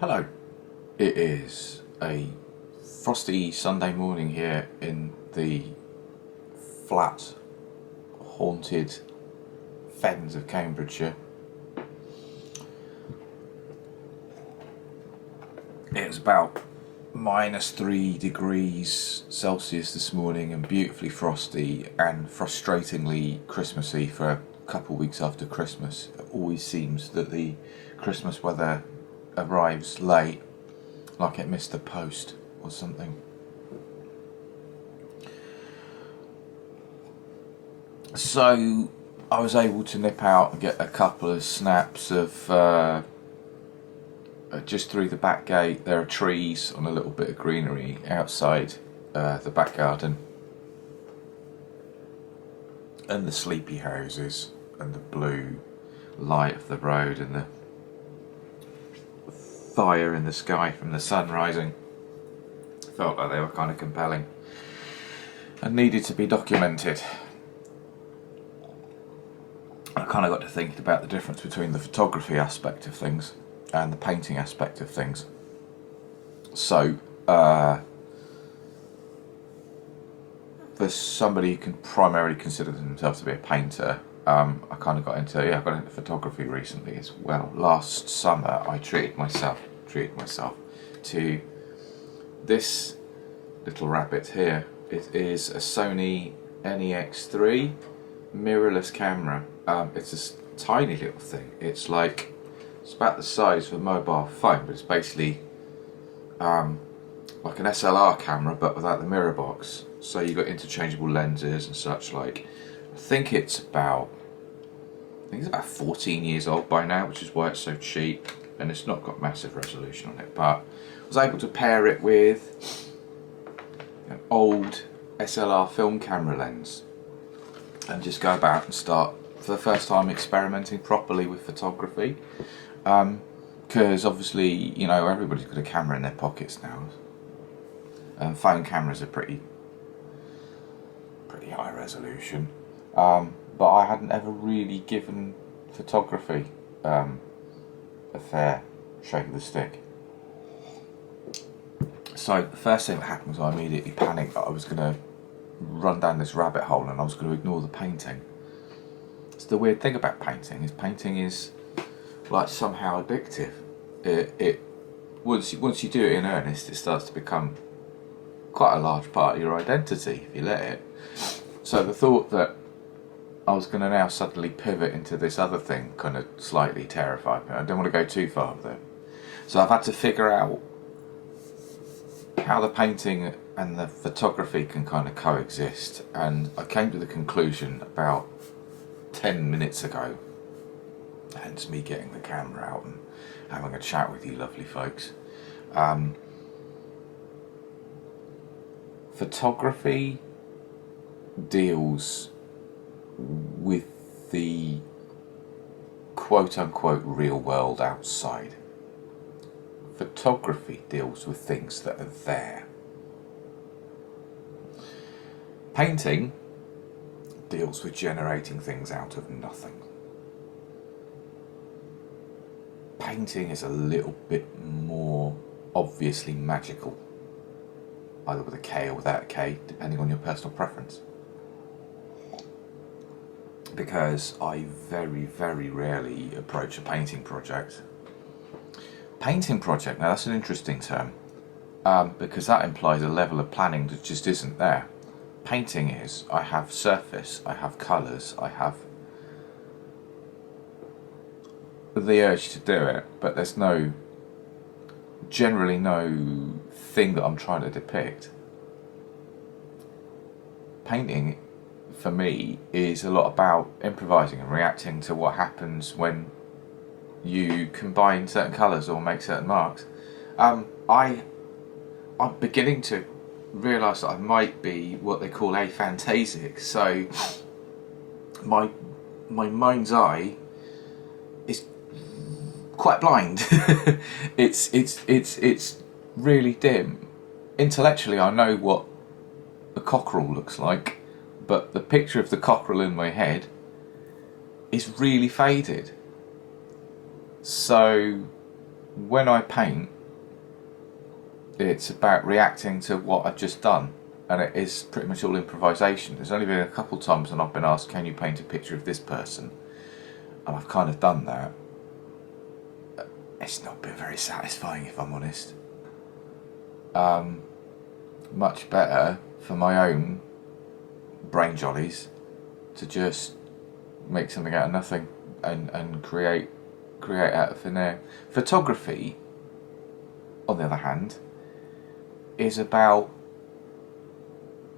Hello, it is a frosty Sunday morning here in the flat, haunted fens of Cambridgeshire. It was about -3 degrees Celsius this morning and beautifully frosty and frustratingly Christmassy for a couple of weeks after Christmas. It always seems that the Christmas weather arrives late, like it missed the post or something. So I was able to nip out and get a couple of snaps of just through the back gate. There are trees on a little bit of greenery outside the back garden, and the sleepy houses and the blue light of the road and the fire in the sky from the sun rising felt like they were kind of compelling and needed to be documented. I kind of got to thinking about the difference between the photography aspect of things and the painting aspect of things. So, for somebody who can primarily consider themselves to be a painter, I kind of got into photography recently as well. Last summer, I treated myself to this little rabbit here. It is a Sony NEX3 mirrorless camera. It's a tiny little thing. It's about the size of a mobile phone, but it's basically like an SLR camera, but without the mirror box. So you've got interchangeable lenses and such like. I think it's about 14 years old by now, which is why it's so cheap, and it's not got massive resolution on it. But I was able to pair it with an old SLR film camera lens and just go about and start, for the first time, experimenting properly with photography. Because obviously, everybody's got a camera in their pockets now, and phone cameras are pretty high resolution. But I hadn't ever really given photography a fair shake of the stick. So the first thing that happened was I immediately panicked that I was going to run down this rabbit hole and I was going to ignore the painting. It's the weird thing about painting is like somehow addictive. Once you do it in earnest, it starts to become quite a large part of your identity if you let it. So the thought that I was going to now suddenly pivot into this other thing kind of slightly terrified me. I don't want to go too far with it. So I've had to figure out how the painting and the photography can kind of coexist, and I came to the conclusion about 10 minutes ago, hence me getting the camera out and having a chat with you lovely folks. Photography deals with the quote-unquote real world outside. Photography deals with things that are there. Painting deals with generating things out of nothing. Painting is a little bit more obviously magical, either with a K or without a K, depending on your personal preference. Because I very, very rarely approach a painting project. Painting project, now that's an interesting term, because that implies a level of planning that just isn't there. Painting is, I have surface, I have colours, I have the urge to do it, but there's generally no thing that I'm trying to depict. Painting, for me, is a lot about improvising and reacting to what happens when you combine certain colours or make certain marks. I'm beginning to realise that I might be what they call aphantasic. So my mind's eye is quite blind. It's really dim. Intellectually, I know what a cockerel looks like, but the picture of the cockerel in my head is really faded. So when I paint, it's about reacting to what I've just done, and it is pretty much all improvisation. There's only been a couple times when I've been asked, can you paint a picture of this person? And I've kind of done that. It's not been very satisfying, if I'm honest. Much better for my own brain jollies to just make something out of nothing and create out of thin air. Photography, on the other hand, is about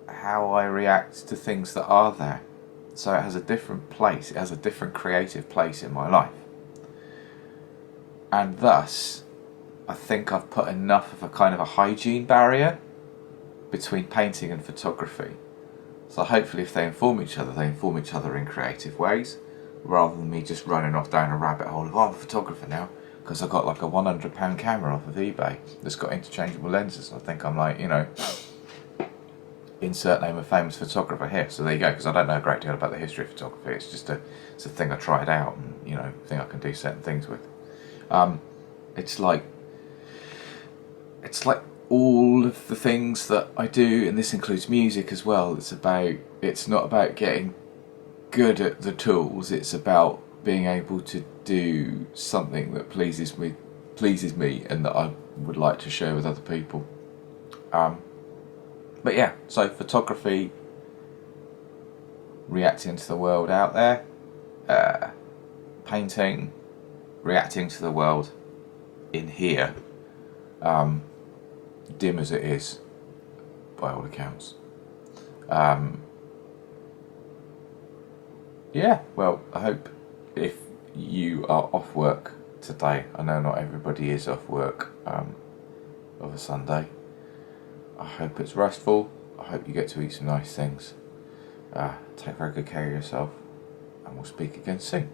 how I react to things that are there. So it has a different place, it has a different creative place in my life. And thus, I think I've put enough of a kind of a hygiene barrier between painting and photography. So hopefully if they inform each other in creative ways, rather than me just running off down a rabbit hole of, oh, I'm a photographer now, because I got like a £100 camera off of eBay that's got interchangeable lenses. I think I'm like, insert name of famous photographer here. So there you go, because I don't know a great deal about the history of photography. It's just it's a thing I tried out and, thing I can do certain things with. It's like all of the things that I do, and this includes music as well. It's not about getting good at the tools. It's about being able to do something that pleases me, and that I would like to share with other people. But yeah, so photography, reacting to the world out there, painting, reacting to the world in here, dim as it is, by all accounts. Yeah, well, I hope if you are off work today, I know not everybody is off work of a Sunday, I hope it's restful. I hope you get to eat some nice things. Take very good care of yourself, and we'll speak again soon.